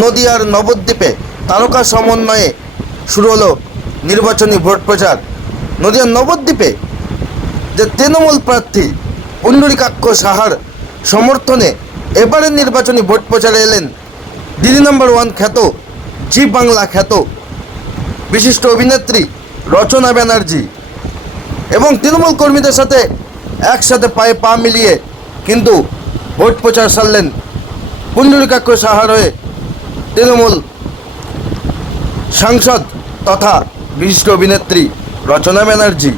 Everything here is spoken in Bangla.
নদিয়ার নবদ্বীপে তারকা সমন্বয়ে শুরু হলো নির্বাচনী ভোট প্রচার। নদিয়ার নবদ্বীপে যে তৃণমূল প্রার্থী পুণ্ডরীকাক্ষ সাহার সমর্থনে এবারের নির্বাচনী ভোট প্রচারে এলেন দিদি নম্বর 1 খ্যাত, জি বাংলা খ্যাত বিশিষ্ট অভিনেত্রী রচনা ব্যানার্জি এবং তৃণমূল কর্মীদের সাথে একসাথে পায়ে পা মিলিয়ে কিন্তু ভোট প্রচার সারলেন পুণ্ডরীকাক্ষ সাহার হয়ে তৃণমূল সাংসদ তথা বিশিষ্ট অভিনেত্রী রচনা ব্যানার্জি।